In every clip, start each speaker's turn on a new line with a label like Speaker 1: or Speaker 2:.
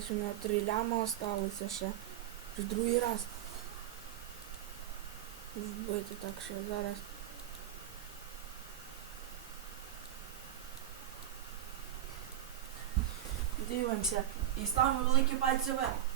Speaker 1: Бачу, у мене три ляма осталося ще. Вже другий раз вбити, так що зараз. Дивимося. І ставимо великі пальці вверх.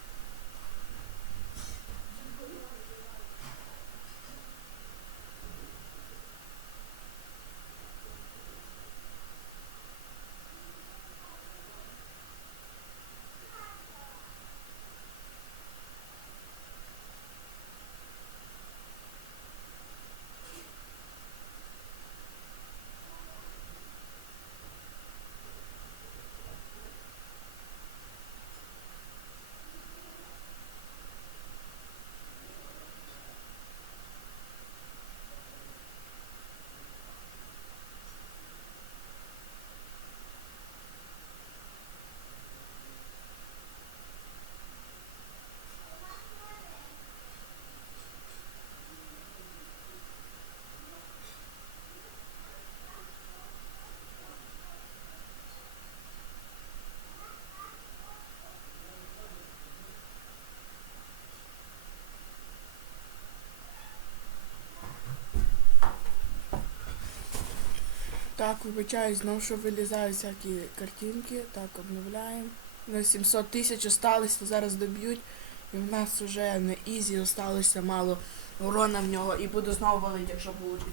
Speaker 1: Так, вибачаю, знову що вилізають всякі картинки. Так, обновляємо. На 700 тисяч осталось, то зараз доб'ють. І в нас вже на ізі осталося мало урона в нього і буду знову валити, якщо вийде.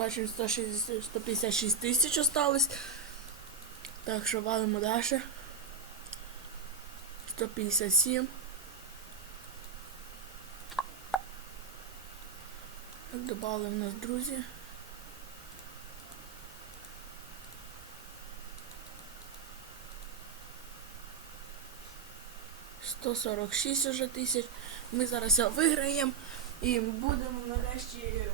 Speaker 1: Бачимо 160, 156 тисяч осталось. Так що валимо далі. 157. Так, добавили в нас друзі. Сто сорок шість уже тисяч. Ми зараз виграємо і будемо нарешті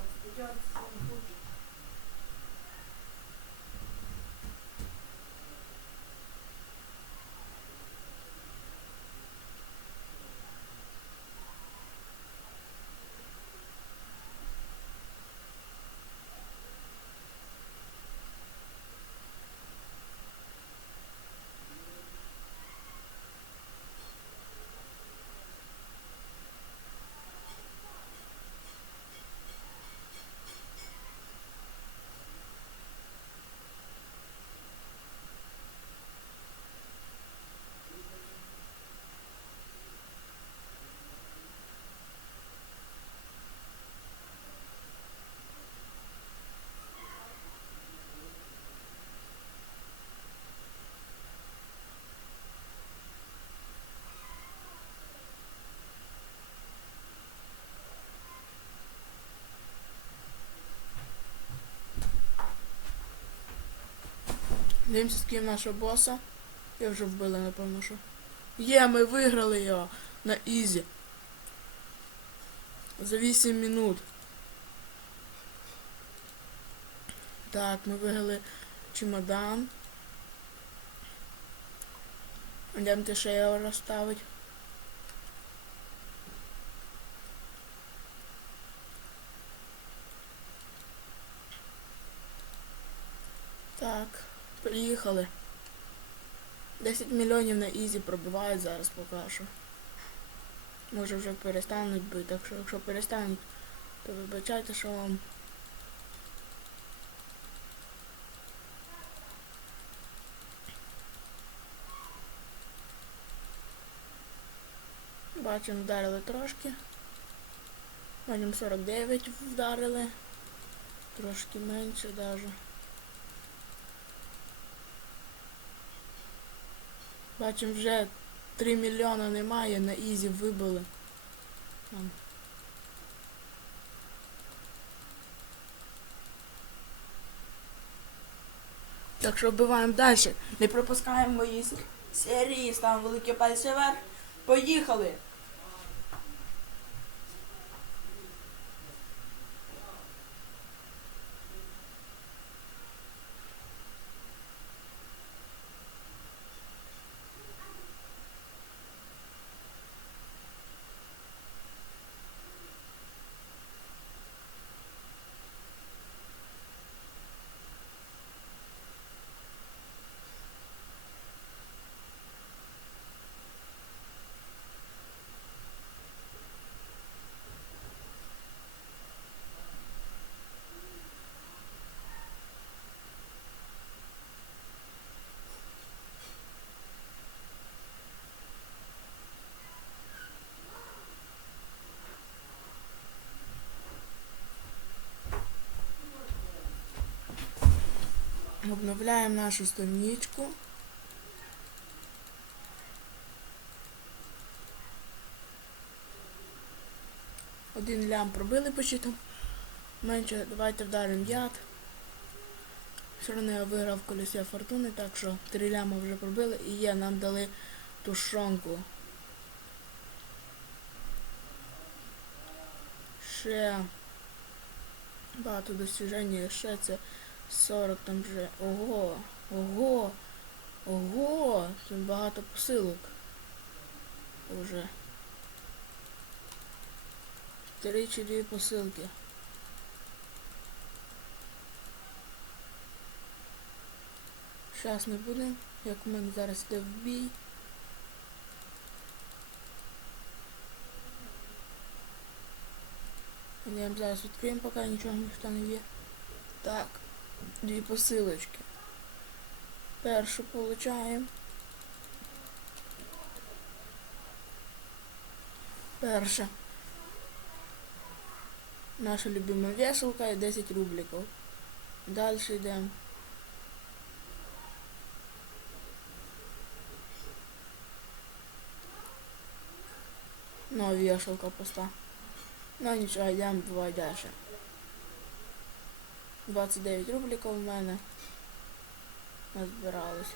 Speaker 1: Дивимося, з ким нашого боса. Я вже вбила, напевно, що. Є, ми виграли його на ізі. За 8 минут. Так, ми виграли чемодан. Йдемте ще його розставити. Так, приїхали. 10 мільйонів на ізі пробивають зараз поки що. Може вже перестануть бити, так що якщо перестануть, то вибачайте, що вам. Бачимо, вдарили трошки. Бачимо 49 вдарили. Трошки менше даже. Бачимо вже 3 мільйона немає, на Ізі вибили. Так що вбиваємо далі. Не пропускаємо мої серії, ставимо великий пальці вверх. Поїхали! Обновляємо нашу страничку. Один лям пробили почти там. Менше давайте вдаримо яд. Все одно я виграв в колесі фортуни, так що три ляма вже пробили і є, нам дали тушонку. Ще багато досяжень, ще це 40 там вже. Ого, ого, ого, тут багато посилок. Уже. Три чи дві посилки. Щас не буде, як у мене зараз йде в бій. Я зараз відкриємо, поки нічого ніхто не є. Так, дві посилочки. Першу получаємо. Перша. Наша любима вешалка і 10 рубликів. Далі йдемо. Ну, вешалка пуста. Ну нічого, йдемо бувай далі. 29 рубликів у мене. Назбиралось.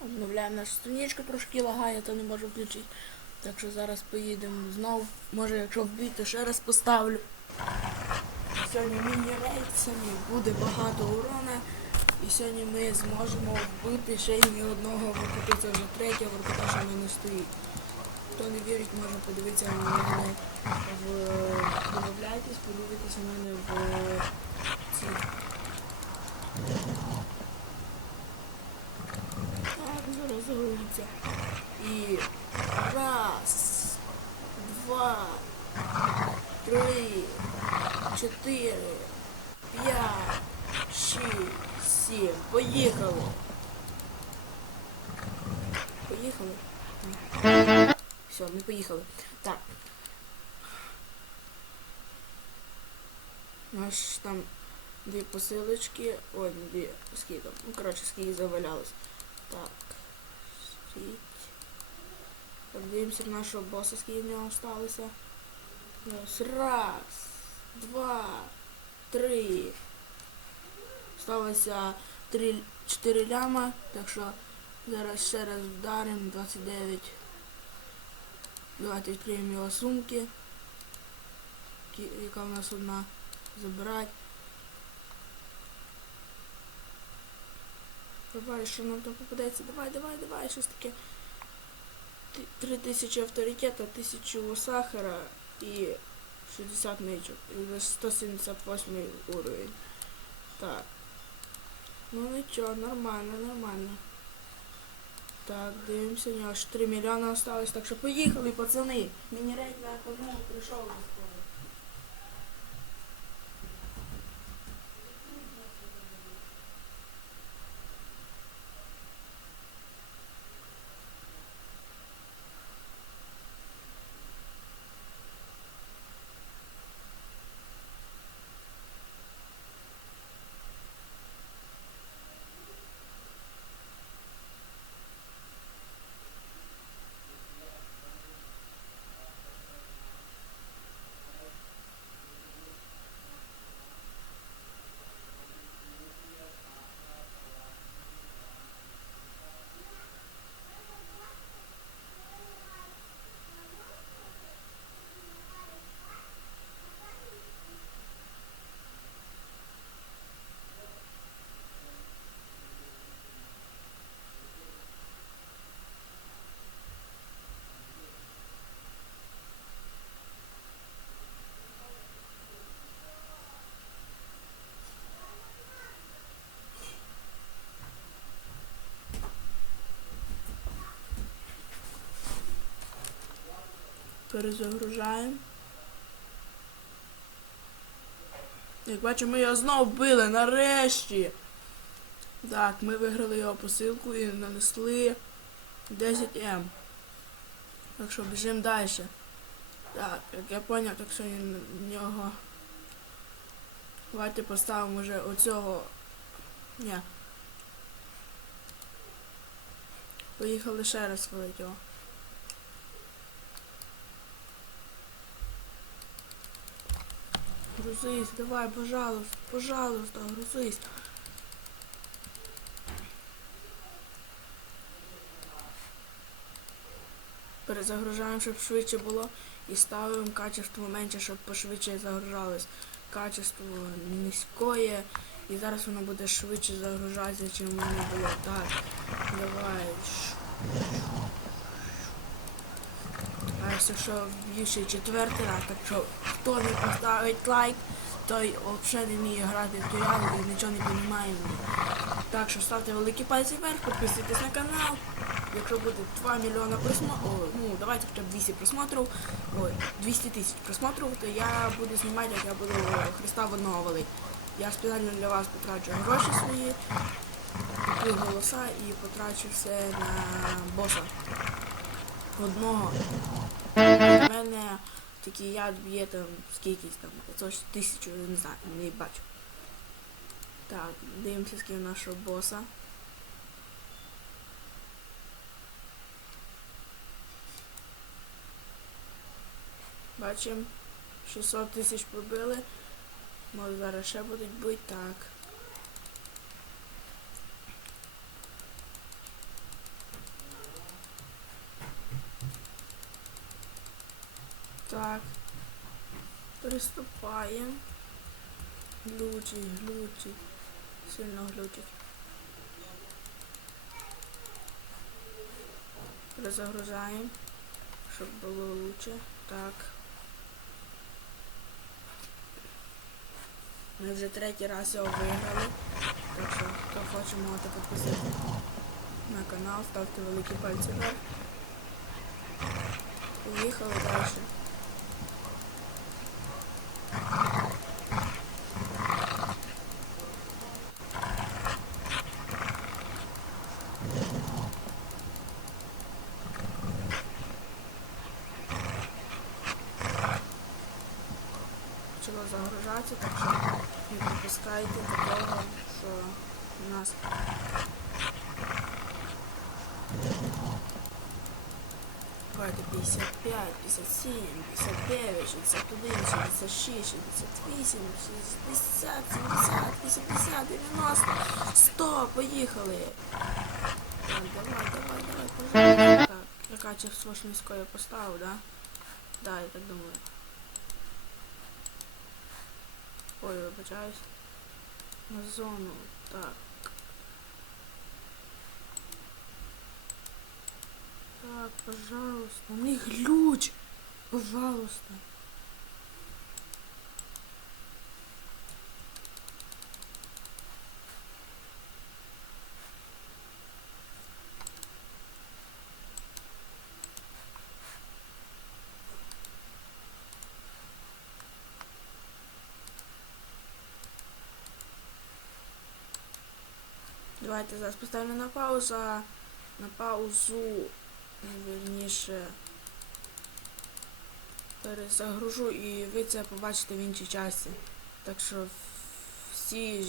Speaker 1: Обновляємо нашу страничку, трошки лагає, то не можу включити. Так що зараз поїдемо знов. Може, якщо вбити, ще раз поставлю. Сьогодні міні-рейд, сьогодні буде багато урона. І сьогодні ми зможемо вбити ще й ні одного воркута. Це вже третя воркута, що в мене стоїть. Хто не вірить, може подивитися на мене в додивляйтесь, подивитися на мене в ці. Так, зараз загрузиться. І раз, два, три, чотири, п'ять, шість, сім. Поїхали. Поїхали. Все, ми поїхали. Так. Наш там дві посилочки. Ой, дві, скільки. Ну, коротше, скільки завалялось. Так. Стіть. Подивимося нашого боса, скільки в нього осталося. Раз, два, три. Осталося три, чотири ляма, так що зараз ще раз вдаримо 29. Давайте відкриємо його сумки. Яка в нас одна забирать. Давай, що нам там попадеться? Давай, давай, давай, щось таке. Ти- Три тисячі авторитета, тисячу сахара і 60 мечок. І вже 178 уровень. Так. Ну нічого, нормально, нормально. Так, дивимося, у нього аж 3 мільйони осталось, так що поїхали, пацани. Мені рейд на економіку прийшов до скоро. Перезагружаємо. Як бачимо, ми його знову вбили, нарешті. Так, ми виграли його посилку і нанесли 10М. Так що біжимо далі. Так, як я поняв, так що в нього. Давайте поставимо вже оцього. Ні. Поїхали ще раз валить його. Грузись, давай, пожалуйста, пожалуйста, грузись. Перезагружаємо, щоб швидше було. І ставимо качество менше, щоб пошвидше загружалось. Качество низькое. І зараз воно буде швидше загружатися, чим в мене було. Так, давай. Якщо вб'ю ще четвертий раз, так що хто не поставить лайк, той взагалі не вміє грати в ту і нічого не розуміє. Так що ставте великі пальці вверх, підписуйтесь на канал. Якщо буде 2 мільйона просмотрів, ну давайте хоча б 200 просмотрів, ой, 200 тисяч просмотрів, то я буду знімати, як я буду Христа в одного. Я спеціально для вас потрачу гроші свої, куплю голоса і потрачу все на боса. Одного. У мене такий яд б'є там скількись там, 500 тисяч, не знаю, не бачу. Так, дивимося скільки нашого боса. Бачимо, 600 тисяч пробили. Може зараз ще будуть бити так. Так. Приступаємо. Глючить, глючить. Сильно глючить. Перезагружаємо, щоб було лучше. Так. Ми вже третій раз його виграли. Так що, хто хоче, можете підписатися на канал, ставте великі пальці вверх. Поїхали далі. Почало загружатися, так що не пропускайте такого, що у нас Давайте 55, 57, 59, 61, 66, 68, 60, 70, 80, 90, 100, поїхали. Так, давай, давай, давай, пожалуйста. Так, ж низько я поставив, да? Да, я так думаю. Ой, вибачаюсь. На зону. Так. Так, пожалуйста. У них ключ. Пожалуйста. Давайте зараз поставлю на паузу. На паузу, верніше, перезагружу і ви це побачите в іншій часі. Так що всі